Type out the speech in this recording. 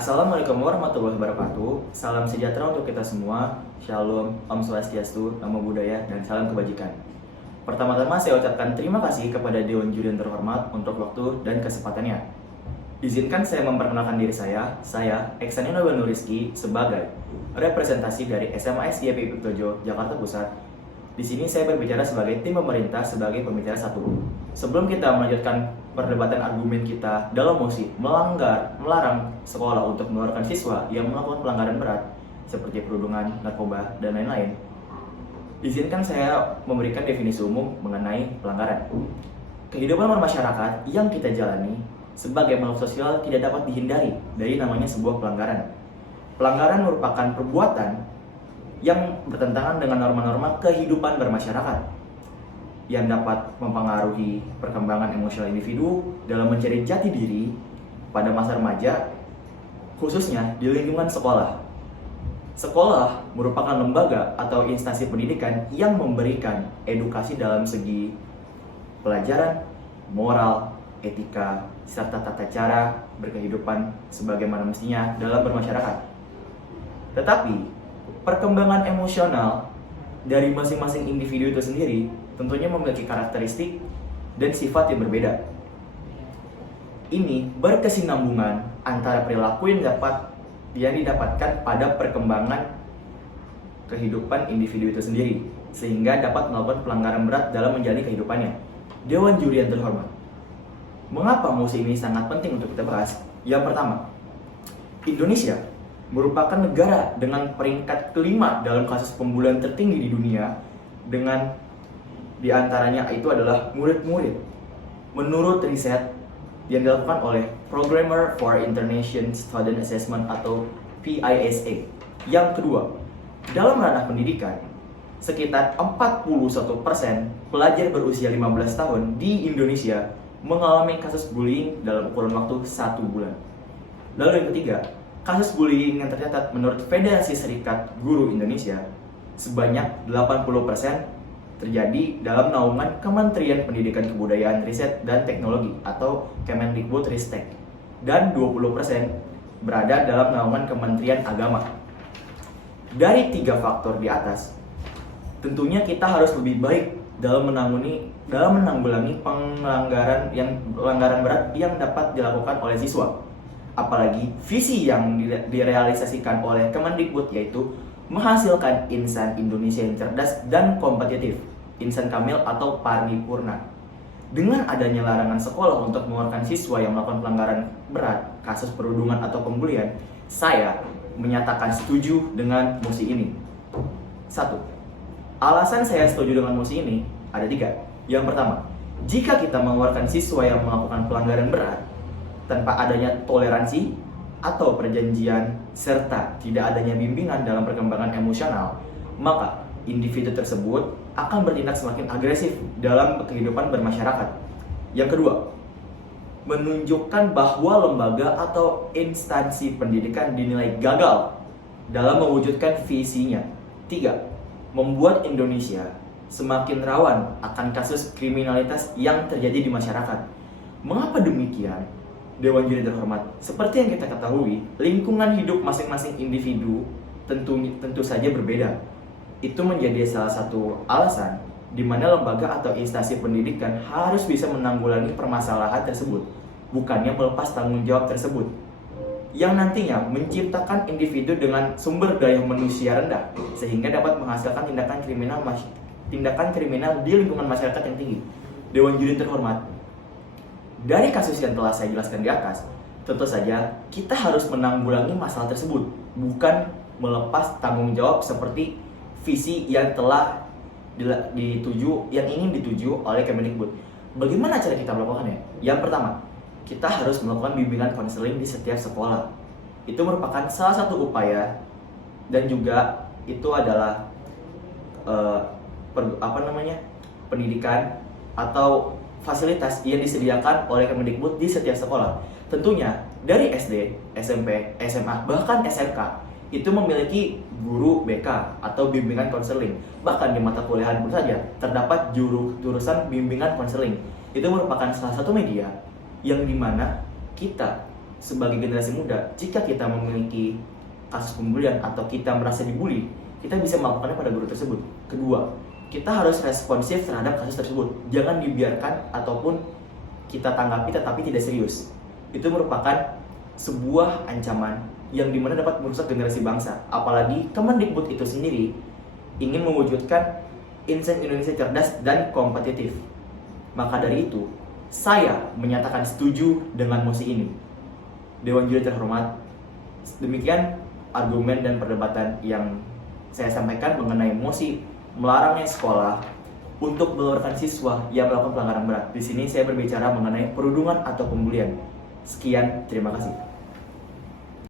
Assalamualaikum warahmatullahi wabarakatuh. Salam sejahtera untuk kita semua. Shalom, Om Swastiastu, Namo Buddhaya, dan salam kebajikan. Pertama-tama saya ucapkan terima kasih kepada Dewan Juri yang terhormat untuk waktu dan kesempatannya. Izinkan saya memperkenalkan diri saya Eksanino Banu Rizky sebagai representasi dari SMA SYP Piptojo, Jakarta Pusat. Di sini saya berbicara sebagai tim pemerintah sebagai pembicara satu. Sebelum kita melanjutkan perdebatan argumen kita dalam mosi melarang sekolah untuk mengeluarkan siswa yang melakukan pelanggaran berat seperti perundungan, narkoba, dan lain-lain, izinkan saya memberikan definisi umum mengenai pelanggaran. Kehidupan bermasyarakat yang kita jalani sebagai makhluk sosial tidak dapat dihindari dari namanya sebuah pelanggaran. Pelanggaran merupakan perbuatan yang bertentangan dengan norma-norma kehidupan bermasyarakat yang dapat mempengaruhi perkembangan emosional individu dalam mencari jati diri pada masa remaja, khususnya di lingkungan sekolah. Sekolah merupakan lembaga atau instansi pendidikan yang memberikan edukasi dalam segi pelajaran, moral, etika, serta tata cara berkehidupan sebagaimana mestinya dalam bermasyarakat. Tetapi perkembangan emosional dari masing-masing individu itu sendiri tentunya memiliki karakteristik dan sifat yang berbeda. Ini berkesinambungan antara perilaku yang didapatkan pada perkembangan kehidupan individu itu sendiri, sehingga dapat melakukan pelanggaran berat dalam menjalani kehidupannya. Dewan Juri yang terhormat, mengapa mosi ini sangat penting untuk kita bahas? Yang pertama, Indonesia merupakan negara dengan peringkat kelima dalam kasus pembunuhan tertinggi di dunia, dengan diantaranya itu adalah murid-murid. Menurut riset yang dilakukan oleh Programmer for International Student Assessment atau PISA. Yang kedua, dalam ranah pendidikan, sekitar 41% pelajar berusia 15 tahun di Indonesia mengalami kasus bullying dalam kurun waktu 1 bulan. Lalu yang ketiga, kasus bullying yang tercatat menurut Federasi Serikat Guru Indonesia sebanyak 80% terjadi dalam naungan Kementerian Pendidikan Kebudayaan Riset dan Teknologi atau Kemendikbudristek, dan 20% berada dalam naungan Kementerian Agama. Dari 3 faktor di atas, tentunya kita harus lebih baik dalam menanggulangi pelanggaran berat yang dapat dilakukan oleh siswa. Apalagi visi yang direalisasikan oleh Kemendikbud yaitu menghasilkan insan Indonesia yang cerdas dan kompetitif, insan kamil atau paripurna. Dengan adanya larangan sekolah untuk mengeluarkan siswa yang melakukan pelanggaran berat, kasus perundungan atau pembulian, saya menyatakan setuju dengan mosi ini. 1. Alasan saya setuju dengan mosi ini ada 3. Yang pertama, jika kita mengeluarkan siswa yang melakukan pelanggaran berat tanpa adanya toleransi atau perjanjian serta tidak adanya bimbingan dalam perkembangan emosional, maka individu tersebut akan bertindak semakin agresif dalam kehidupan bermasyarakat. Yang kedua, menunjukkan bahwa lembaga atau instansi pendidikan dinilai gagal dalam mewujudkan visinya. 3. Membuat Indonesia semakin rawan akan kasus kriminalitas yang terjadi di masyarakat. Mengapa demikian? Dewan Juri terhormat, seperti yang kita ketahui, lingkungan hidup masing-masing individu tentu saja berbeda. Itu menjadi salah satu alasan di mana lembaga atau instansi pendidikan harus bisa menanggulangi permasalahan tersebut, bukannya melepas tanggung jawab tersebut, yang nantinya menciptakan individu dengan sumber daya manusia rendah, sehingga dapat menghasilkan tindakan kriminal di lingkungan masyarakat yang tinggi. Dewan Juri terhormat, dari kasus yang telah saya jelaskan di atas, tentu saja kita harus menanggulangi masalah tersebut, bukan melepas tanggung jawab seperti visi yang telah ingin dituju oleh Kemendikbud. Bagaimana cara kita melakukannya? Yang pertama, kita harus melakukan bimbingan konseling di setiap sekolah. Itu merupakan salah satu upaya, dan juga itu adalah pendidikan atau fasilitas yang disediakan oleh Kemendikbud di setiap sekolah. Tentunya dari SD, SMP, SMA, bahkan SMK itu memiliki guru BK atau bimbingan konseling. Bahkan di mata kuliahan pun saja terdapat jurusan bimbingan konseling. Itu merupakan salah satu media yang dimana kita sebagai generasi muda, jika kita memiliki kasus pembulian atau kita merasa dibully, kita bisa melakukannya pada guru tersebut. Kedua, kita harus responsif terhadap kasus tersebut. Jangan dibiarkan ataupun kita tanggapi tetapi tidak serius. Itu merupakan sebuah ancaman yang dimana dapat merusak generasi bangsa. Apalagi Kemendikbud itu sendiri ingin mewujudkan insan Indonesia cerdas dan kompetitif. Maka dari itu, saya menyatakan setuju dengan mosi ini. Dewan Juri terhormat, demikian argumen dan perdebatan yang saya sampaikan mengenai mosi melarangnya sekolah untuk mengeluarkan siswa yang melakukan pelanggaran berat. Di sini saya berbicara mengenai perundungan atau pembulian. Sekian, terima kasih.